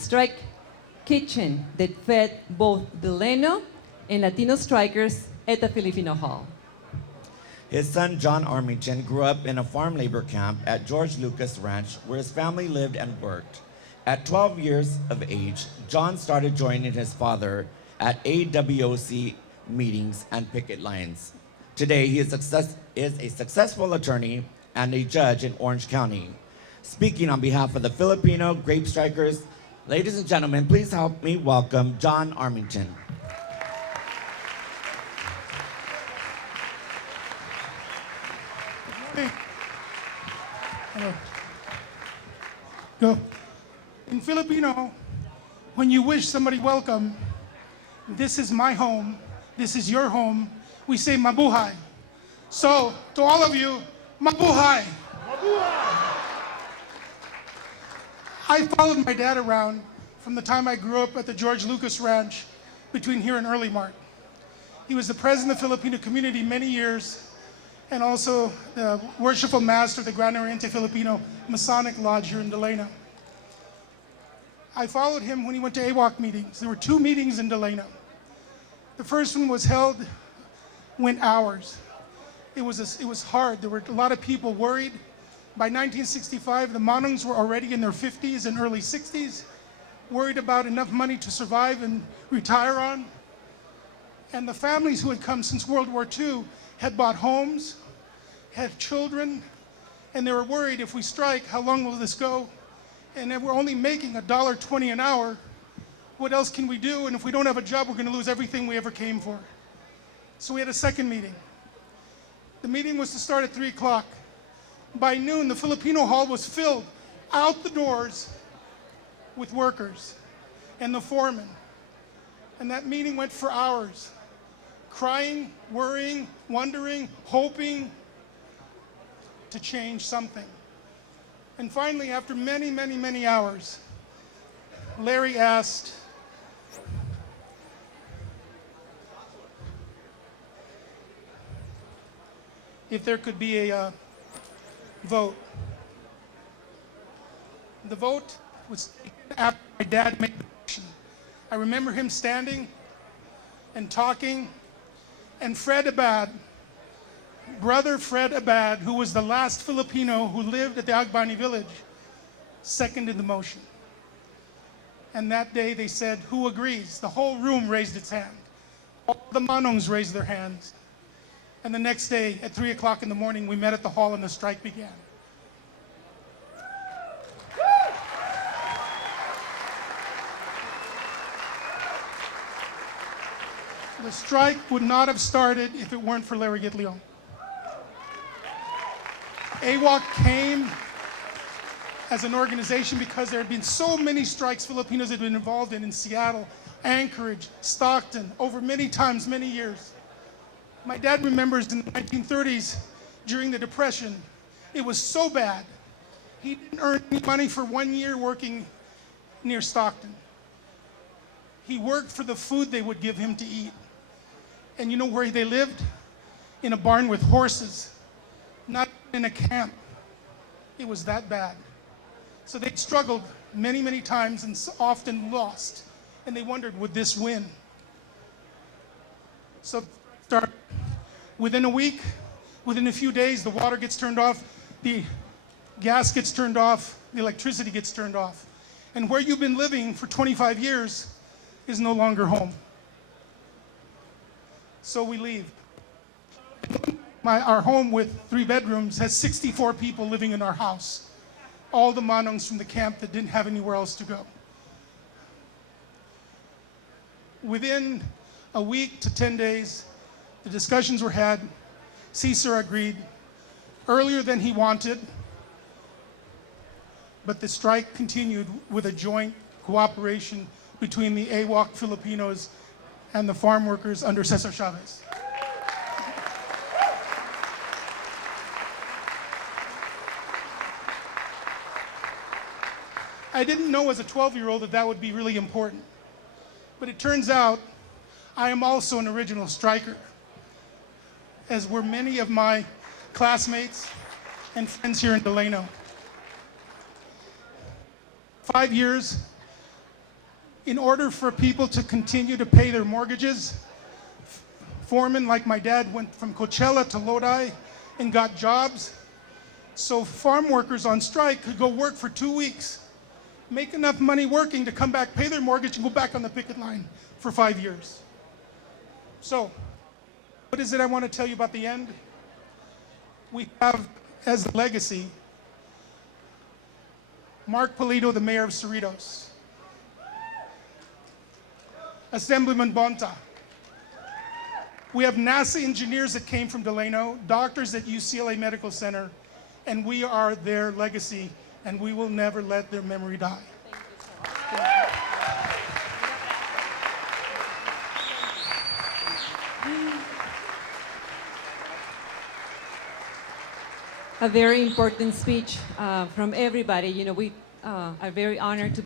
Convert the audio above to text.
strike kitchen that fed both Delano and Latino strikers at the Filipino Hall. His son, John Armington, grew up in a farm labor camp at George Lucas Ranch where his family lived and worked. At 12 years of age, John started joining his father at AWOC meetings and picket lines. Today, he is a successful attorney and a judge in Orange County. Speaking on behalf of the Filipino grape strikers, ladies and gentlemen, please help me welcome John Armington. Hello. Go. In Filipino, when you wish somebody welcome, this is my home, this is your home, we say mabuhay. So, to all of you, mabuhay. Mabuhay. I followed my dad around from the time I grew up at the George Lucas Ranch between here and Early Mart. He was the president of the Filipino community many years, and also the worshipful master of the Grand Oriente Filipino Masonic Lodge here in Delano. I followed him when he went to AWOC meetings. There were 2 meetings in Delano. The first one was held, went hours. It was hard. There were a lot of people worried. By 1965, the Manongs were already in their 50s and early 60s, worried about enough money to survive and retire on. And the families who had come since World War II had bought homes, had children, and they were worried, if we strike, how long will this go? And then we're only making $1.20 an hour. What else can we do? And if we don't have a job, we're going to lose everything we ever came for. So we had a second meeting. The meeting was to start at 3 o'clock. By noon, the Filipino Hall was filled out the doors with workers and the foreman. And that meeting went for hours, crying, worrying, wondering, hoping to change something. And finally, after many, many, many hours, Larry asked, if there could be a vote. The vote was after my dad made the motion. I remember him standing and talking, and Fred Abad, brother Fred Abad, who was the last Filipino who lived at the Agbani village, seconded the motion. And that day they said, who agrees? The whole room raised its hand. All the Manongs raised their hands. And the next day at 3 o'clock in the morning, we met at the hall and the strike began. The strike would not have started if it weren't for Larry Gitleon. AWOC came as an organization because there had been so many strikes Filipinos had been involved in Seattle, Anchorage, Stockton, over many times, many years. My dad remembers in the 1930s, during the Depression, it was so bad, he didn't earn any money for 1 year working near Stockton. He worked for the food they would give him to eat. And you know where they lived? In a barn with horses, not in a camp. It was that bad. So they struggled many, many times and often lost. And they wondered, would this win? So within a week, within a few days, the water gets turned off, the gas gets turned off, the electricity gets turned off. And where you've been living for 25 years is no longer home. So we leave. Our home with 3 bedrooms has 64 people living in our house. All the Manongs from the camp that didn't have anywhere else to go. Within a week to 10 days, the discussions were had. Cesar agreed earlier than he wanted, but the strike continued with a joint cooperation between the AWOC Filipinos and the farm workers under Cesar Chavez. I didn't know as a 12-year-old that that would be really important, but it turns out I am also an original striker, as were many of my classmates and friends here in Delano. 5 years in order for people to continue to pay their mortgages. Foremen like my dad went from Coachella to Lodi and got jobs. So farm workers on strike could go work for 2 weeks, make enough money working to come back, pay their mortgage, and go back on the picket line for 5 years. So, what is it I want to tell you about the end? We have as a legacy Mark Polito, the mayor of Cerritos, Assemblyman Bonta. We have NASA engineers that came from Delano, doctors at UCLA Medical Center, and we are their legacy, and we will never let their memory die. A very important speech from everybody. You know, we are very honored to